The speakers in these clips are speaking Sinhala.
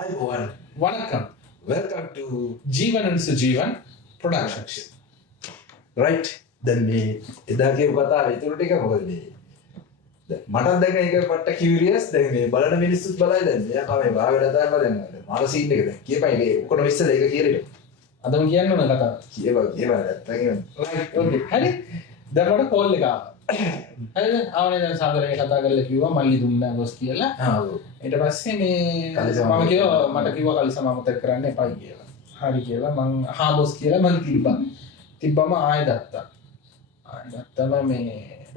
අයිබෝවන් வணக்கம். වෙල්කම් ටු ජීවන and සුජීවන් ප්‍රොඩක්ෂන්ස්. රයිට් දැන් මේ එදා කියපු කතාව ඉතුරු ටික මොකද මේ මටත් දැන් ඒක පට්ට කියුරියස් දැන් මේ බලන මිනිස්සුත් බලයි දැන් මෙයා මේ භාගයට දානවා දැන් මාන සීන් එක දැන් කියපයි මේ ඔක්කොම ඉස්සෙල්ලා ඒක කියලා අදම කියන්න ඕන කතාව. කියපන් නැත්තම් රයිට් ඕකේ. හරි. දැන් මට කෝල් එක ආවා. හරිද? ආවනේ දැන් සාගරේ කතා කරලා කිව්වා මල්ලි දුන්නා බොස් කියලා. ඊට පස්සේ මේ මම කිව්වා මට කිව්වා කලිසම අමතක කරන්න එපයි කියලා. හරි කියලා මං හා බොස් කියලා මං තිබ්බම ආයෙ දැත්තා. ආයෙ දැත්තම මේ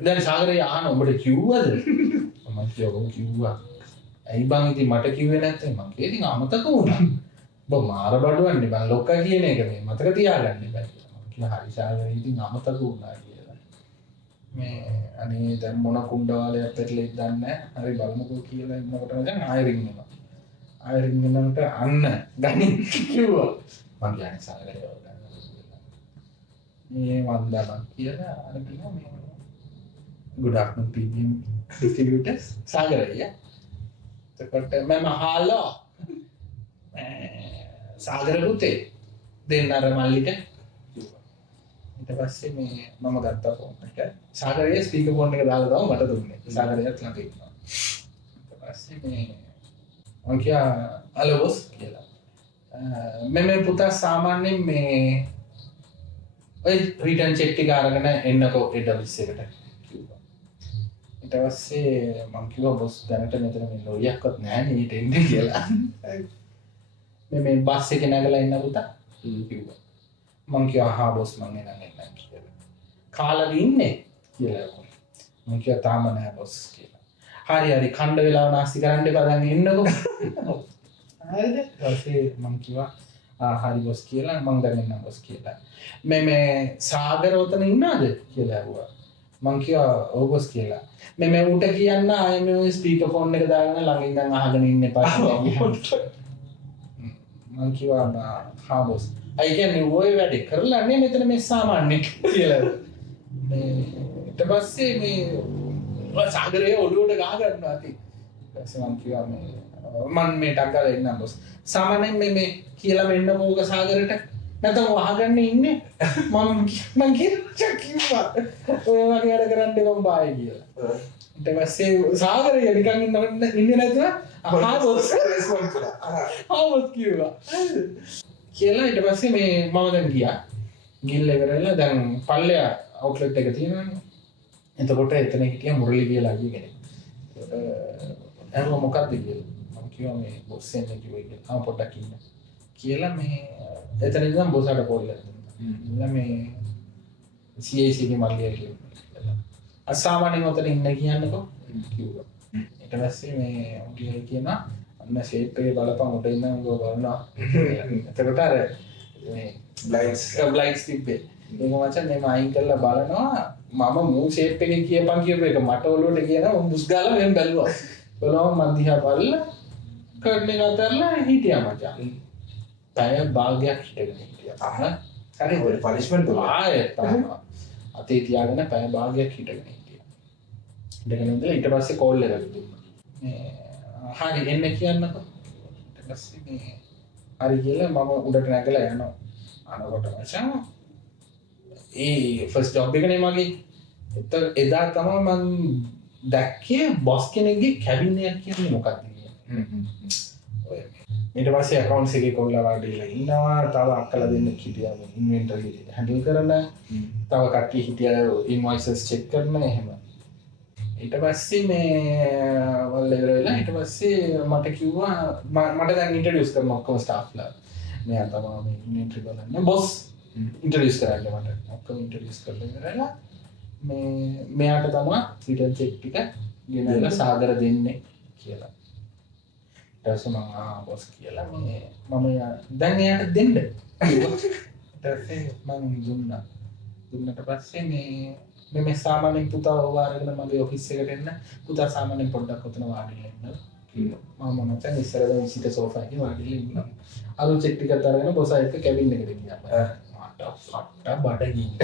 දැන් සාගරේ ආන ඔබට කිව්වද? මම කිව්වා. ඇයි බං ඉතින් මට කිව්වේ නැත්නම් මං ඉතින් අමතක වුණා. ඔබ මාර බඩුවන්නේ බං ලොක්කා කියන එක මේ මතක තියාගන්න එපා කියලා. මං කිව්වා හරි සාගරේ ඉතින් අමතක වුණා කියලා. මේ අනේ දැන් මොන කුණ්ඩවාලයක් පෙරලෙයිද දන්නේ නැහැ. හරි බලමුකෝ කියලා ඉන්නකොට දැන් ආයෙ රින් වෙනවා. ආයෙ රින් වෙනකොට අන්න ගණන් කිව්වා. මං කියන්නේ සාගරේ මේ වන්දනා කියලා අර කිව්වා මේ good afternoon PBM distributors සාගරය. එතකොට මම අහලා සාගර පුතේ දෙන්න අර මල්ලිට ඊට පස්සේ මේ මම ගත්තා ෆෝන් එක. සාගරයේ ස්පීකර් ෆෝන් එක දාලා තමයි මට දුන්නේ. සාගරයත් ළඟ ඉන්නවා. ඊට පස්සේ මේ මම කියා හලෝ බොස් කියලා. මේ පුතා සාමාන්‍යයෙන් මේ ඔය රිටර්න් චෙක් ටික අරගෙන එන්නකෝ හෙඩ් ඔෆිස් එකට කිව්වා. ඊට පස්සේ මම කිව්වා බොස් දැනට මෙතන මේ ලොරියක්වත් නැහැ නේ ඊට එන්නේ කියලා. මේ බස් එකේ නැගලා ඉන්න පුතා කිව්වා. මං කිව්වා හා බොස් මං එනන් කියලා. කාලද ඉන්නේ කියලා. මං කිව්වා තාම නෑ බොස් කියලා. හරි කණ්ඩ වෙලාව නාස්ති කරන්න එපා දැන් එන්නකෝ. හරිද? ඊපස්සේ මං කිව්වා හරි බොස් කියලා මං දැන් එන්නම් බොස් කියලා. මේ සාගර උතන ඉන්නවද කියලා ඇහුවා. මං කිව්වා ඔව් බොස් කියලා. මේ උට කියන්න ආයෙ මේ ස්පීකර් ෆෝන් එක දාගෙන ළඟ ඉඳන් අහගෙන ඉන්න එපා කියලා. මං කිව්වා හා බොස්. අය කියන්නේ ඔය වැඩේ කරලා නේ මෙතන මේ සාමාන්‍ය කියලා. මේ ඊට පස්සේ මේ සාගරේ ඔළුවට ගහ ගන්නවා ඉතින්. ඊට පස්සේ මං කිව්වා මේ මම මේ ටග්ගල එන්නම් බොස්. සාමාන්‍යයෙන් මේ කියලා මෙන්න මොක සාගරට නැත්නම් වහගන්න ඉන්නේ මම කිව්වා ඔය වගේ වැඩ කරන්න එපා බායි කියලා. ඊට පස්සේ සාගරය නිකන් ඉන්නේ නැතුව හා බොස් රෙස්පොන්ස් කරා. හා බොස් කිව්වා. කියලා ඊට පස්සේ මේ මම දැන් ගියා. ගිහිල්ලා ඉවරලා දැන් පල්ලෙයා අවුට්ලට් එක තියෙනවනේ. එතකොට එතන හිටියා මුරලි කියලා කෙනෙක්. ඒකට මොකක්ද කියලා. මම කිව්වා මේ බොස් එන්නේ කිව්වා කියලා. පොඩ්ඩක් ඉන්න. කියලා මේ එතන ඉඳන් බොසට කෝල් එකක් දුන්නා. මේ CAC ගේ මල්ලිය කියලා. අසාමාන්‍යයෙන් උතන ඉන්න කියන්නකෝ කිව්වා. ඊට පස්සේ මේ උගේ කියනවා අන්න ෂේප් එකේ බලපන් උඩ ඉන්න උඹ බලනවා. එතකොට අර මේ බ්ලයින්ඩ්ස් තිබ්බේ. ඒක මචං මේ අයින් කරලා බලනවා මම මූ ෂේප් එකේ කියපන් කියපු එක මට ඔලුවට කියනවා උන් බුස් ගාලා මෙන් බැලුවා. බලවම මන් දිහා බලලා කර්න් එක අතරලා හිටියා මචං. පැය භාගයක් හිටගෙන හිටියා. හරි ඔය පනිෂ්මන්ට් දුන්නා. ආයෙත් අතේ තියාගෙන පැය භාගයක් හිටගෙන හිටියා. ඉඳගෙන ඉඳලා ඊට පස්සේ කෝල් එකක් දුන්නා. මේ හරි එන්න කියන්නකෝ. ඊට පස්සේ මේ හරි කියලා මම උඩට නැගලා යනවා. අනකොට මචං ඒ ෆස්ට් ජොබ් එකනේ මගේ. එදා තමයි මම දැක්කේ බොස් කෙනෙක්ගේ කැබින් එකක් කියන්නේ මොකක්ද කියලා. ඊට පස්සේ accounts එකේ කොල්ලා වඩේලා ඉන්නවා. තව අක්කලා දෙන්නෙක් හිටියා ඉන්වෙන්ටරි හැන්ඩල් කරන. තව කට්ටිය හිටියා ඉන්වොයිසස් චෙක් කරන එහෙම. ඊට පස්සේ මේ වල ඉවරලා ඊට පස්සේ මට කිව්වා මට දැන් ඉන්ට්‍රොඩියුස් කරන්න ඔක්කොම ස්ටාෆ්ලා. මෙයා තමයි මේ ඉන්වෙන්ටරි බලන්නේ බොස් ඉන්ට්‍රොඩියුස් කරන්න මට. ඔක්කොම ඉන්ට්‍රොඩියුස් කරලා ඉවරලා මේ මෙයාට තමයි රිටර්න් චෙක් ටික ගෙනල්ලා සාගර දෙන්නේ කියලා. ඊට පස්සේ මම බොස් කියලා මේ මම දැන් එයාට දෙන්න කිව්වා. ඊට පස්සේ මම දුන්නා. දුන්නට පස්සේ මේ සාමාන්‍යයෙන් පුතා ඔව අරගෙන මගේ ඔෆිස් එකට එන්න පුතා සාමාන්‍යයෙන් පොඩ්ඩක් ඔතන වාඩිලා ඉන්න කිව්වා. මම මචං ඉස්සරහට විසිට සෝෆා එකේ වාඩිලා ඉන්නවා. අලු චෙක් ටිකක් අරගෙන බොස් එක්ක කැබින් එකට ගියා. මට ෆට්ට බඩගිනි.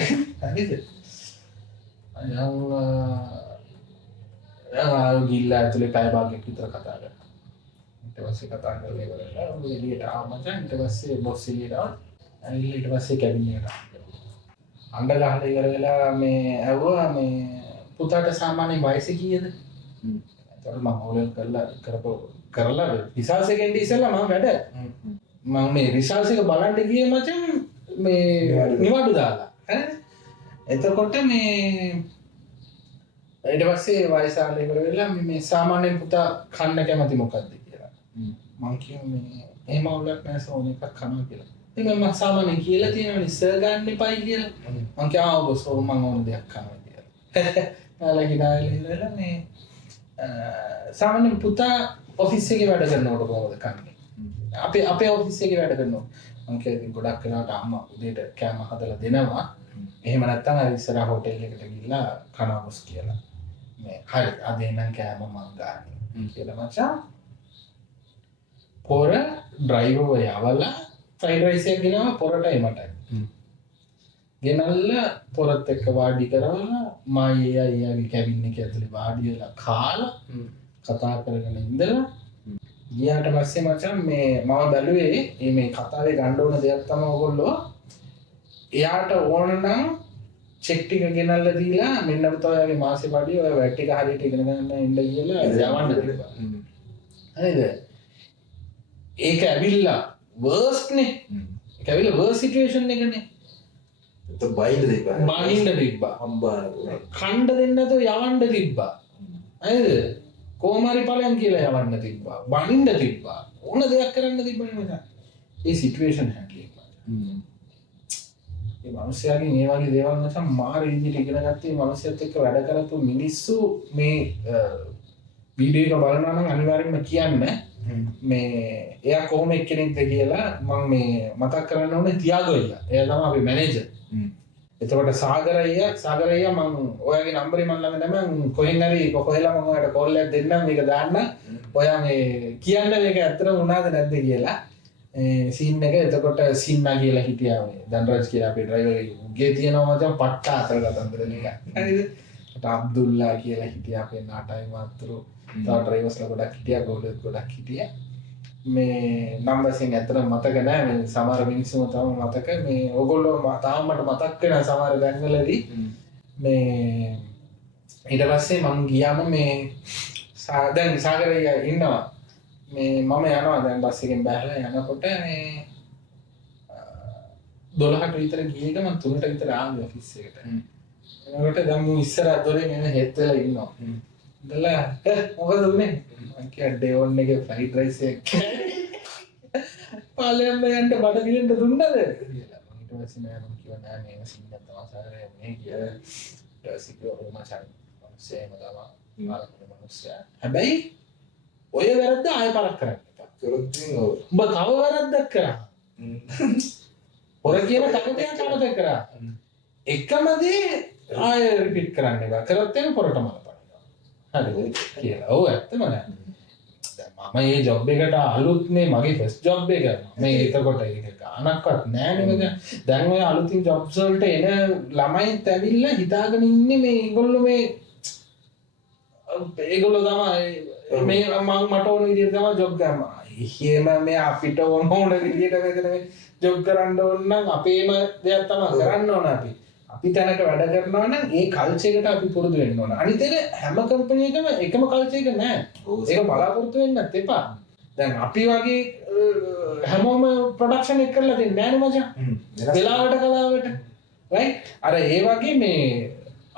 හරිද? අයං ගිල්ලා ඇතුලේ පැය භාගයක් විතර කතා කරා. ඊට ඊට පස්සේ කතා කරලා ඉවරලා එළියට ආව මචං. ඊට පස්සේ බොස් එළියට ආවා. ඊට පස්සේ කැබින් එකට අඬ ගහලා ඉවර වෙලා මේ ඇහුවා මේ පුතාට සාමාන්‍ය වයස කීයද? එතකොට මම ඕලෙන් කරලා රිසර්ච් එකෙන් ඉස්සෙල්ලා මම වැඩ මම මේ රිසර්ච් එක බලන්න ගියේ මචං මේ නිවාඩු දාලා. එතකොට මේ ඊට පස්සේ වයසාල ඉවර වෙලා මේ සාමාන්‍ය පුතා කන්න කැමති මොකද්ද කියලා. මම කිව්වා මේ එහෙම අවුලක් නැහැ සෝන එකක් කනවා කියලා. ඉතින් මම සාමාන්‍යයෙන් කියලා තියෙනවා ඉස්සර ගන්න එපයි කියලා. මම කිව්වා ඔබ සෝ මම ඕන දෙයක් කනවා කියලා. නාලා ගිනාලා මේ සාමාන්‍යයෙන් පුතා ඔෆිස් එකේ වැඩ කරනකොට කොහොමද කන්නේ? අපේ ඔෆිස් එකේ වැඩ කරනවා. මම කියන්නේ ගොඩක් වෙලාවට අම්මා උදේට කෑම හදලා දෙනවා. එහෙම නැත්නම් අර ඉස්සරහ හෝටල් එකට ගිහිල්ලා කනවස් කියලා. මේ හරි අද එනම් කෑම මං ගන්න කියලා මචං. පොර ඩ්‍රයිවර් යවලා ෆ්‍රයිඩ් රයිස් එකක් ගෙනාවා පොරටයි මටයි. ගෙනල්ලා පොරත් එක්ක වාඩි කරවලා මායි අයියාගේ කැබින් එකේ ඇතුලේ වාඩි වෙලා කාලා කතා කරගෙන ඉඳලා ගියාට පස්සේ මචං මේ මම බැලුවේ මේ කතාවේ ගන්න ඕන දෙයක් තමයි ඔයගොල්ලෝ එයාට ඕන නම් චෙක් ටික ගෙනල්ලා දීලා මෙන්න පුතා ඔයාගේ මාසේ පඩිය ඔය වැට් ටික හරියට ඉගෙන ගන්න ඉන්න කියලා යවන්න තිබ්බා. හරිද? ඒක ඇවිල්ලා වර්ස්ට් නේ. ඒක ඇවිල්ලා වර්ස් සිටුේෂන් එකනේ. ඒක බයින්ද තිබ්බා. බයින්ද තිබ්බා. හම්බාන. කණ්ඩ දෙන්න නැතුව යවන්න තිබ්බා. හරිද? කොහොමරි ඵලයන් කියලා යවන්න තිබ්බා. බනින්න තිබ්බා. ඕන දෙයක් කරන්න තිබ්බනේ මචං. ඒ සිටුේෂන් හැටියට. ඒ මිනිස්යාගෙන් මේ වගේ දේවල් නැසම් මාර විදිහට ඉගෙන ගත්තේ මිනිස්සුත් එක්ක වැඩ කරපු මිනිස්සු මේ වීඩියෝ එක බලනවා නම් අනිවාර්යෙන්ම කියන්න මේ එයා කොහොම එක්කෙනෙක්ද කියලා මම මේ මතක් කරන්න ඕනේ තියාගෝ අයියා. එයා තමයි අපේ මැනේජර්. එතකොට සාගර අයියා මම ඔයාගේ නම්බරේ මම ළඟ නැහැ මම කොහෙන් හරි කොහෙලා මම ඔයාලට කෝල් එකක් දෙන්නම් මේක දාන්න. ඔයා මේ කියන්න මේක ඇත්තටම වුණාද නැද්ද කියලා. සීන් එක එතකොට සින්නා කියලා හිටියා මේ දන්රජ් කියලා අපේ ඩ්‍රයිවර් ගේ තියෙනවා මචං පට්ට අතර කතන්දර ටික. හරිද? අබ්දුල්ලා කියලා හිටියා අපේ නාටයි මාත්‍රු. තව ඩ්‍රයිවර්ස්ලා ගොඩක් හිටියා ගෝලෙත් ගොඩක් හිටියා. මේ නම් වශයෙන් ඇත්තටම මතක නැහැ මේ සමහර මිනිස්සුම තමයි මතක මේ ඕගොල්ලෝ තාම මට මතක් වෙනවා සමහර දැන්වලදී මේ ඊට පස්සේ මං ගියාම මේ දැන් සාගරය ඉන්නවා මේ මම යනවා දැන් බස් එකෙන් බැලලා යනකොට මේ 12ට විතර ගිය එක මම 3ට විතර ආවේ ඔෆිස් එකට. එනකොට දැන් මම ඉස්සර දොරෙන් එන හෙත් වෙලා ඉන්නවා. ඉඳලා මොකද උනේ? මම කිය ඩේ ඔන් එකේ ෆ්‍රයිඩ් රයිස් එක පාලෙම්ම යන්න බඩ ගිරෙන්න දුන්නද කියලා. ඊට පස්සේ මම කිව්වා නෑ මේ සිංහල තමයි සාරේ මේ කියලා. ඊට පස්සේ කිව්වා මචං සේම තමයි මනුස්සයා. හැබැයි ඔය වැරද්ද ආයෙ පරක් කරන්න එපා. කරොත් උඹ තව වැරද්දක් කරා. හොර කියන කටුටයක් අමතක කරා. එකම දේ ආයෙ රිපීට් කරන්න එපා. කරොත් එන්නේ පොරට මලපනවා. හරිද කියලා. ඔව් ඇත්තම නෑ. දැන් මම මේ ජොබ් එකට අලුත්නේ මගේ ෆස්ට් ජොබ් එක. මේ එතකොට ඒක ගානක්වත් නෑනේ මේක. දැන් ඔය අලුතින් ජොබ්ස් වලට එන ළමයිත් ඇවිල්ලා හිතාගෙන ඉන්නේ මේ ඒගොල්ලෝ තමයි මේ මට ඕන විදිහට තමයි ජොබ් ගන්න. එහෙම මේ අපිට ඕන විදිහට මෙතන ජොබ් කරන්න ඕන නම් අපේම දෙයක් තමයි කරන්න ඕන අපි. අපි තැනක වැඩ කරනවා නම් ඒ කල්චර් එකට අපි පුරුදු වෙන්න ඕන. අනිත් එක හැම කම්පැනි එකම එකම කල්චර් එක නෑ. ඒක බලාපොරොත්තු වෙන්නත් එපා. දැන් අපි වගේ හැමෝම ප්‍රොඩක්ෂන් එක කරලා දෙන්නේ නෑනේ මචං. වෙලාවට කලාවට. රයිට්? අර ඒ වගේ මේ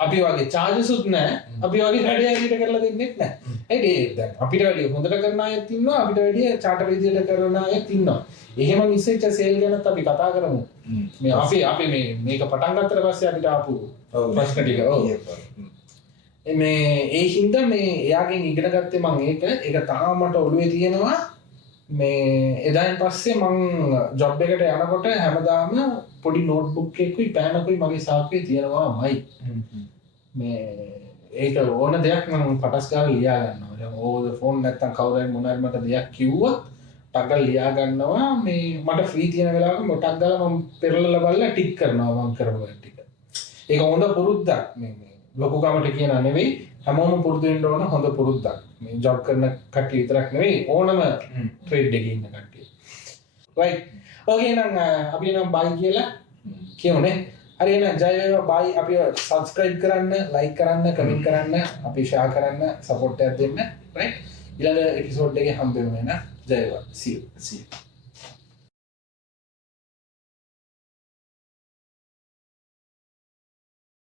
අපි වගේ චාර්ජස්ුත් නැහැ. අපි වගේ වැඩ ඇවිත් කරලා දෙන්නෙත් නැහැ. ඒ දැන් අපිට වැඩි හොඳට කරන අයත් ඉන්නවා. අපිට වැඩි චාටර් විදියට කරන අයත් ඉන්නවා. එහෙම මිස්සෙච්ච සේල් ගැනත් අපි කතා කරමු. මේ අපි මේක පටන් ගත්තට පස්සේ අපිට ආපු ප්‍රශ්න ටික. මේ ඒ හින්දා මේ එයාගෙන් ඉගෙන ගත්තේ මම ඒක තාම මට ඔළුවේ තියෙනවා. මේ එදායින් පස්සේ මං ජොබ් එකට යනකොට හැමදාම පොඩි නෝට්බුක් එකකුයි පෑනකුයි මගේ සාක්කුවේ තියෙනවාමයි. මේ ඒක ඕන දෙයක් මම පටස් ගාලා ලියා ගන්නවා. දැන් ඕවර් ද ෆෝන් නැත්තම් කවුරු හරි මොනවා හරි මට දෙයක් කිව්වොත් ටග්ගල් ලියා ගන්නවා. මේ මට ෆ්‍රී තියෙන වෙලාවක මොටක් ගාලා මම පෙරලලා බලලා ටික් කරනවා මම කරපු ටික. ඒක හොඳ පුරුද්දක් මේ ලොකුකමට කියන නෙවෙයි හැමෝම පුරුදු වෙන්න ඕන හොඳ පුරුද්දක්. මේ ජොබ් කරන කට්ටිය විතරක් නෙවෙයි ඕනම ට්‍රේඩ් එකේ ඉන්න කට්ටිය. right. okay එහෙනම් අපි නම් බයි කියලා කියමුනේ. හරි එහෙනම් ජය වේවා බයි. අපි subscribe කරන්න, like කරන්න, comment කරන්න, අපි share කරන්න, support එකක් දෙන්න. right. ඊළඟ එපිසෝඩ් එකේ හම්බෙමු එහෙනම්. ජය වේවා. see you.